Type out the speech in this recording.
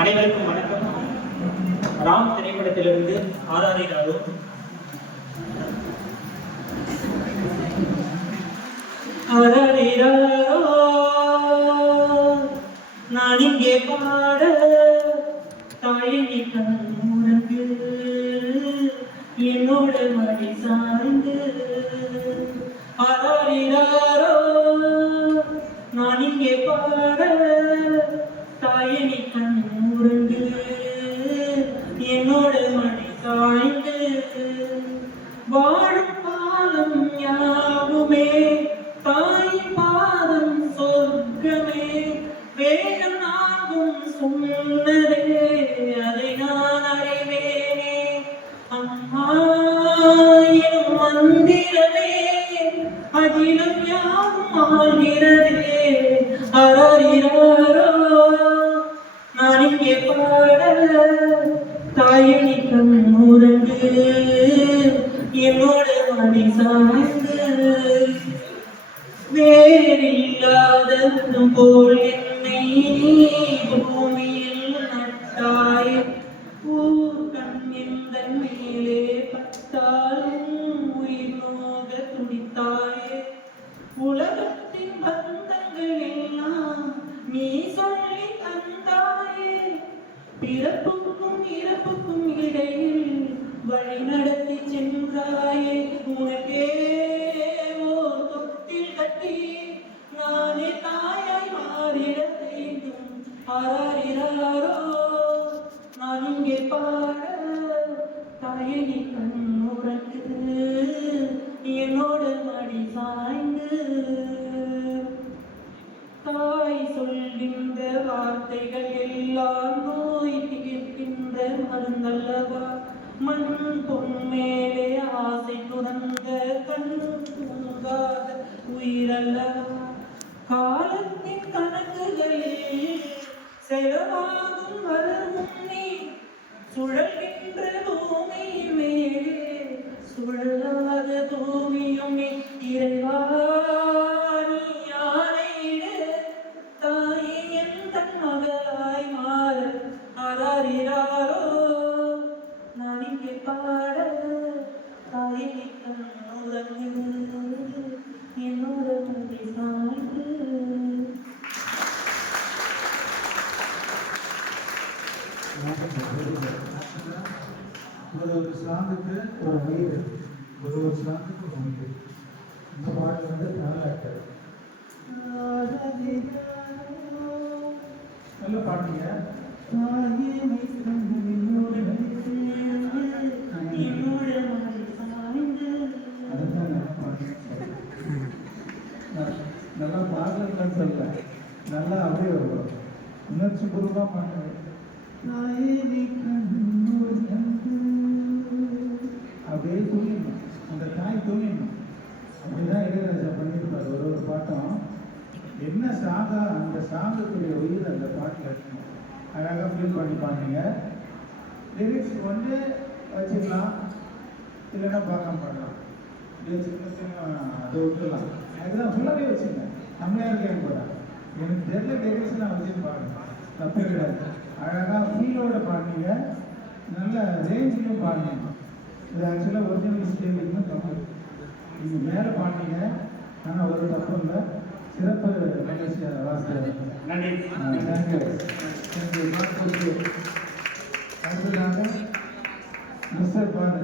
அனைவருக்கும் வணக்கம். ராம் திரைப்படத்திலிருந்து ஆராதை ராவு. நான் இங்கே பாட தாயினி கண்ணுறங்கு என்னோட மடி சாய்ந்து ஆராரிராரோ. நான் இங்கே பாட தாயினி கண்ணுறங்கு என்னோட மடி சாய்ந்து வாழும் காலம் யாவுமே தாயின் பாதம் சொர்க்கமே. வேகம் நாகும் சொன்னதே அதை நான் அறிவேனே. அம்மா எனும் மந்திரமே அகிலம் யாவும் ஆகிறதே. அரறிறாரோ நான் இங்கே பாட தாயினி கண்ணுறங்கு என்னோட மடி சாய்ந்து வேறில்லாததும் போல் என்னை பூமியில் நட்டாய். ஊர் கண் எந்தன் மேலே பட்டாலும் உயிர் நோக துடித்தாயே. உலகத்தின் பந்தங்கள் எல்லாம் நீ சொல்லி தந்தாயே. பிறப்புக்கும் இறப்புக்கும் இடையில் வழி நடத்தி சென்றாயே. உனக்கே ஓர் தொட்டில் கட்டி நானே தாயாய் மாறிட வேண்டும். ஆராரிராரோ நான் இங்கே பாட தாயினி கண்ணுறங்கு என்னோட மடி சாய்ந்து. தாய் சொல்கின்ற வார்த்தைகள் எல்லாம் நோய் தீர்க்கின்ற மருந்தல்லவா. மண் பொன் மேலே ஆசை துறந்த கண் தூங்காத உயிரல்லவா. காலத்தின் கணக்குகளில் செலவாகும் வரவும் நீ சுழல்கின்ற பூமி மேலே சுழலாத பூமியும் நீ. இறைவா நான் இங்கே பாட தாயினி கண்ணுறங்கு என்னோட மடி சாய்ந்து. ஒரு சாங்குக்கு ஒரு வயிறு, ஒரு சாங்குக்கு ஒரு வயிறு. இந்த பாட்டு வந்து தாலாட்டு. நல்ல பாட்டீங்க. நல்லா பாடலாம் சொல்ல நல்லா அப்படியே வரும். உணர்ச்சி பூர்வமா பாடுறேன். அப்படியே தூங்கிடணும், அந்த தாய் தூங்கிடணும். அப்படிதான் இளையராஜா பண்ணியிருப்பார். ஒரு பாட்டம் என்ன சாங்கா அந்த சாங்கத்துடைய உயிர் அந்த பாட்டில் இருக்கணும். அழகாக ஃபீல் பண்ணி பாருங்க. லிரிக்ஸ் வந்து வச்சுக்கலாம், இல்லைன்னா பார்க்காம பண்ணலாம். அதை விட்டுலாம். அதுதான் ஃபுல்லாகவே வச்சுங்க. நம்மளே இருக்கேன் கூட எனக்கு தெரிஞ்ச லிரிக்ஸ் நான் வச்சுட்டு பாருங்க, தப்பு கிடையாது. அழகாக ஃபீலோட பாடுங்க, நல்ல ரேஞ்சிலையும் பாடுங்க. இது ஆக்சுவலாக ஒரிஜினல் ஸ்டேஜ்னு தப்பு. நீங்கள் மேலே பாடுங்க, ஆனால் ஒரு தப்பு இல்லை. சிறப்பு வாசிக்கிறார். நன்றி. அடுத்ததாக மிஸ்டர் பாரு.